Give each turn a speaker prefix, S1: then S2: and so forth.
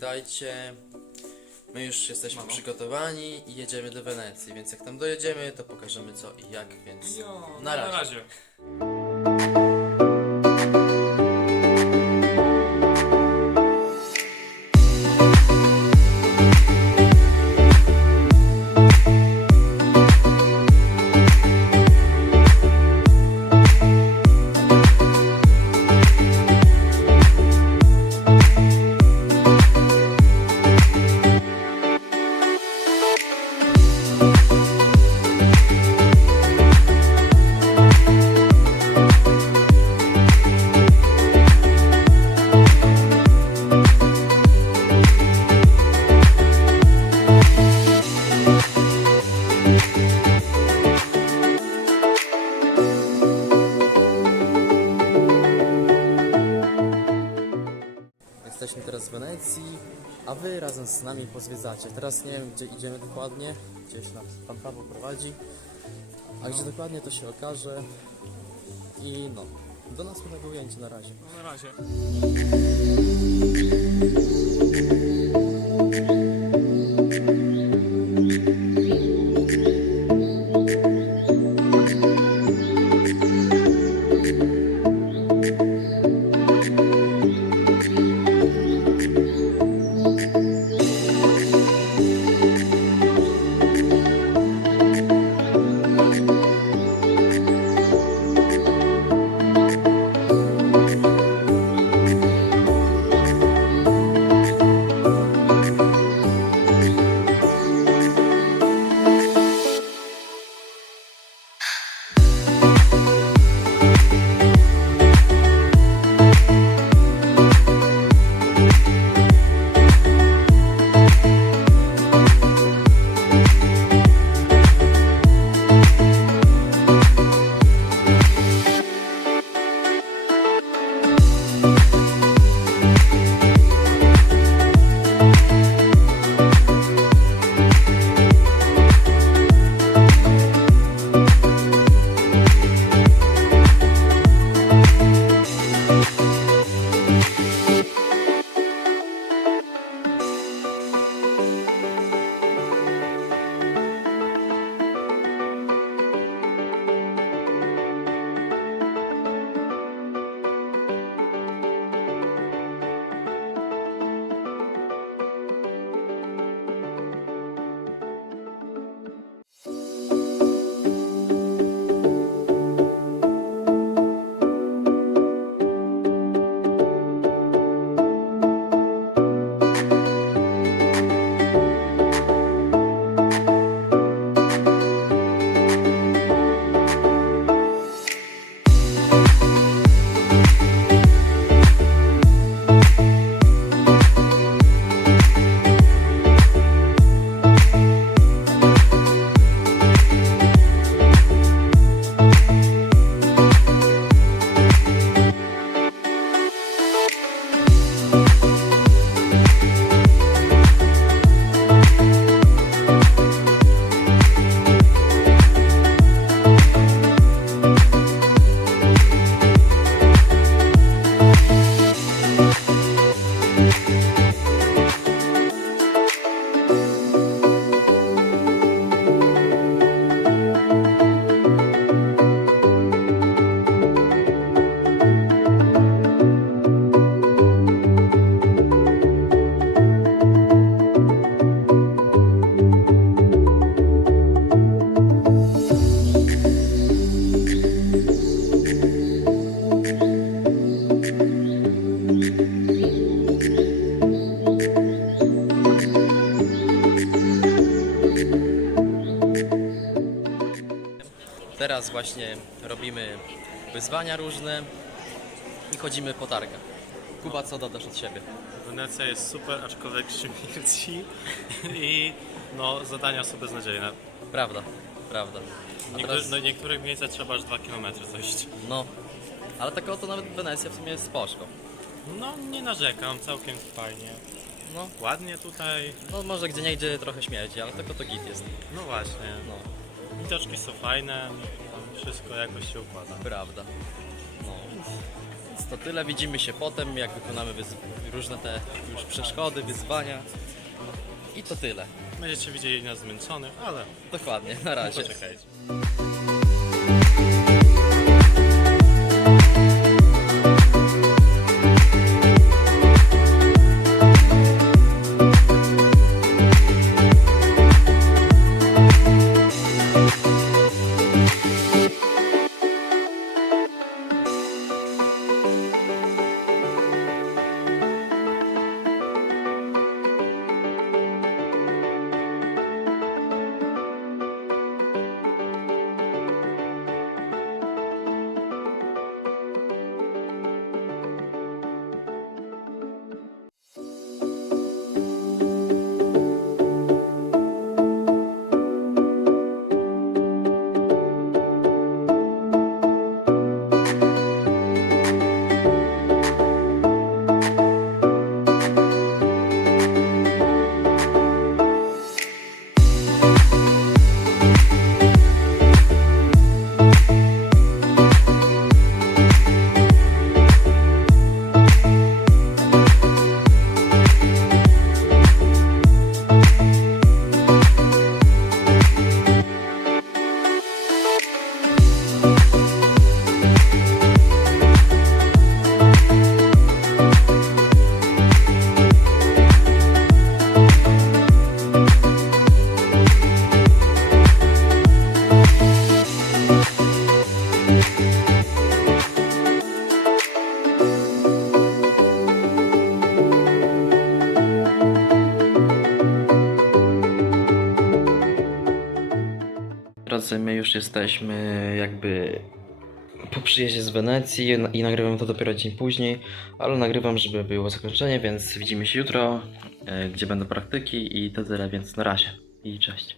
S1: witajcie. My już jesteśmy
S2: Mamo.
S1: przygotowani i jedziemy do Wenecji, więc jak tam dojedziemy, to pokażemy co i jak, więc
S2: Jo,
S1: na razie. Jesteśmy teraz w Wenecji, a wy razem z nami pozwiedzacie. Teraz nie wiem gdzie idziemy dokładnie, gdzieś nas pan Paweł prowadzi, a gdzie dokładnie to się okaże. I no, do następnego ujęcia na razie.
S2: No, na razie.
S1: Teraz właśnie robimy wyzwania różne i chodzimy po targach. Kuba, co dodasz od siebie?
S3: Wenecja jest super, aczkolwiek śmierci i no, zadania są beznadziejne.
S1: Prawda, prawda. A
S3: Niektóre,
S1: teraz,
S3: no, niektórych miejscach trzeba aż 2 km dojść.
S1: no, ale tak oto nawet Wenecja w sumie jest spoczko.
S3: No nie narzekam, całkiem fajnie.
S1: No,
S3: Ładnie tutaj,
S1: no może gdzie nie trochę śmierdzi, ale tylko to git jest.
S3: no właśnie.
S1: No,
S3: Widoczki są fajne, tam wszystko jakoś się układa.
S1: prawda. No.
S3: Więc
S1: to tyle. Widzimy się potem, jak wykonamy wyz- różne te już przeszkody, wyzwania. I to tyle.
S3: Będziecie widzieli nas zmęczonych, ale
S1: Dokładnie, na razie.
S3: poczekajcie.
S1: Drodzy, my już jesteśmy jakby po przyjeździe z Wenecji i nagrywam to dopiero dzień później, ale nagrywam, żeby było zakończenie, więc widzimy się jutro, e, gdzie będą praktyki i to tyle, więc na razie i cześć.